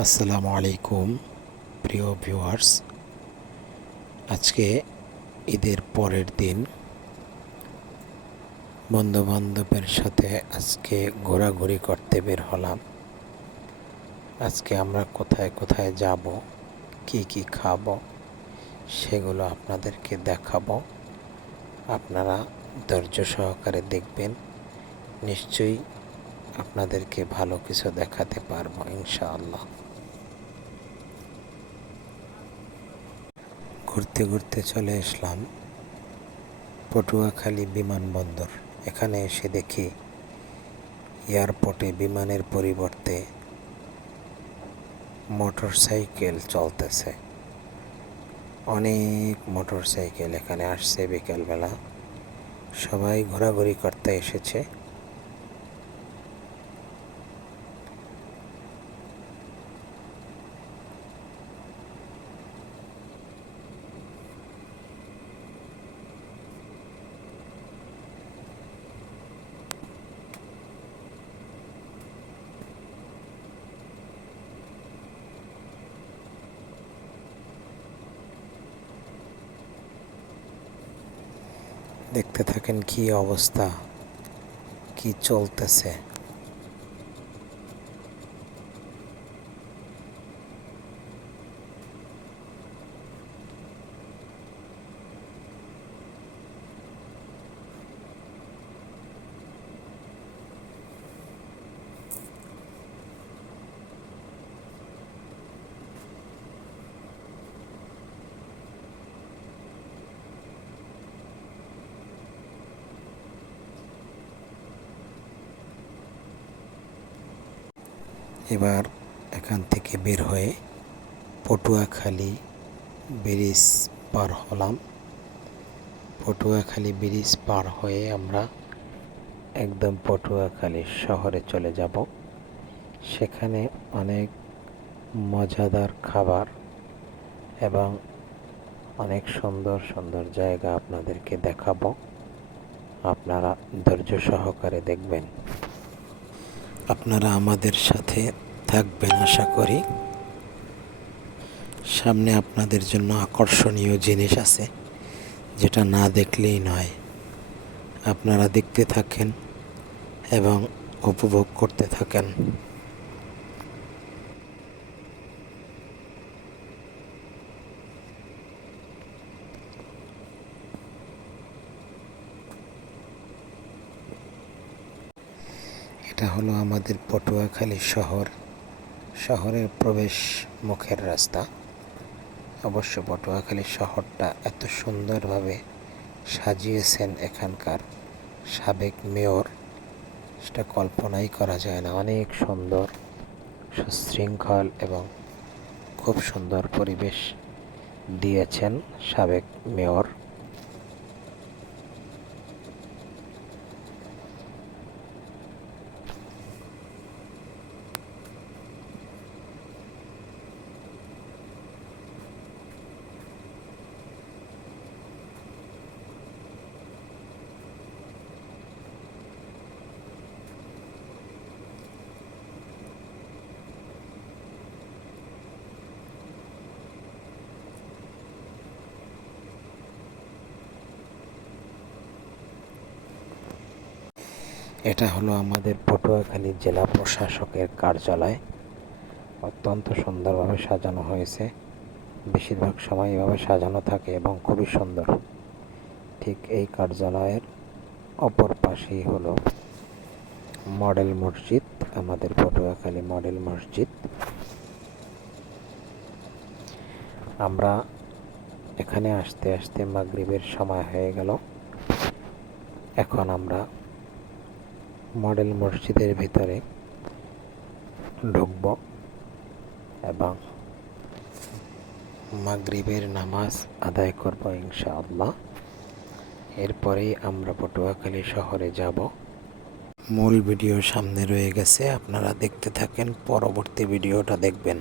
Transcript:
আসসালামু আলাইকুম, প্রিয় ভিউয়ার্স। আজকে ঈদের পরের দিন বন্ধুবান্ধবের সাথে আজকে ঘোরাঘুরি করতে বের হলাম। আজকে আমরা কোথায় কোথায় যাব, কি কি খাব, সেগুলো আপনাদেরকে দেখাবো। আপনারা ধৈর্য সহকারে দেখবেন। নিশ্চয়ই আপনাদেরকে ভালো কিছু দেখাতে পারব, ইনশাআল্লাহ। ঘুরতে ঘুরতে চলে আসলাম পটুয়াখালী বিমানবন্দর। এখানে এসে দেখি এয়ারপোর্টে বিমানের পরিবর্তে মোটর সাইকেল চলতেছে। অনেক মোটর সাইকেল এখানে আসছে বিকেলবেলা। সবাই ঘোরাঘুরি করতে এসেছে। দেখতে থাকেন কি অবস্থা কি চলতেছে। এবার এখান থেকে বের হয়ে পটুয়াখালী ব্রিজ পার হলাম। পটুয়াখালী ব্রিজ পার হয়ে আমরা একদম পটুয়াখালী শহরে চলে যাব। সেখানে অনেক মজাদার খাবার এবং অনেক সুন্দর সুন্দর জায়গা আপনাদেরকে দেখাবো। আপনারা ধৈর্য সহকারে দেখবেন। আপনারা আমাদের সাথে থাকবেন, আশা করি। সামনে আপনাদের জন্য আকর্ষণীয় জিনিস আছে, যেটা না দেখলেই নয়। আপনারা দেখতে থাকেন এবং উপভোগ করতে থাকেন। এটা হলো আমাদের পটুয়াখালী শহর। শহরের প্রবেশ মুখের রাস্তা। অবশ্য পটুয়াখালী শহরটা এত সুন্দরভাবে সাজিয়েছেন এখানকার সাবেক মেয়র, সেটা কল্পনাই করা যায় না। অনেক সুন্দর, সুশৃঙ্খল এবং খুব সুন্দর পরিবেশ দিয়েছেন সাবেক মেয়র। এটা হলো আমাদের পটুয়াখালী জেলা প্রশাসকের কার্যালয়। অত্যন্ত সুন্দরভাবে সাজানো হয়েছে। বেশিরভাগ সময় এভাবে সাজানো থাকে এবং খুবই সুন্দর। ঠিক এই কার্যালয়ের অপর পাশেই হলো মডেল মসজিদ, আমাদের পটুয়াখালী মডেল মসজিদ। আমরা এখানে আসতে আসতে মাগরিবের সময় হয়ে গেল। এখন আমরা মডেল মসজিদের ভিতরে ঢুকব এবং মাগরিবের নামাজ আদায় করব ইনশাআল্লাহ। এরপরেই আমরা পটুয়াখালী শহরে যাব। মূল ভিডিও সামনে রয়ে গেছে, আপনারা দেখতে থাকেন, পরবর্তী ভিডিওটা দেখবেন।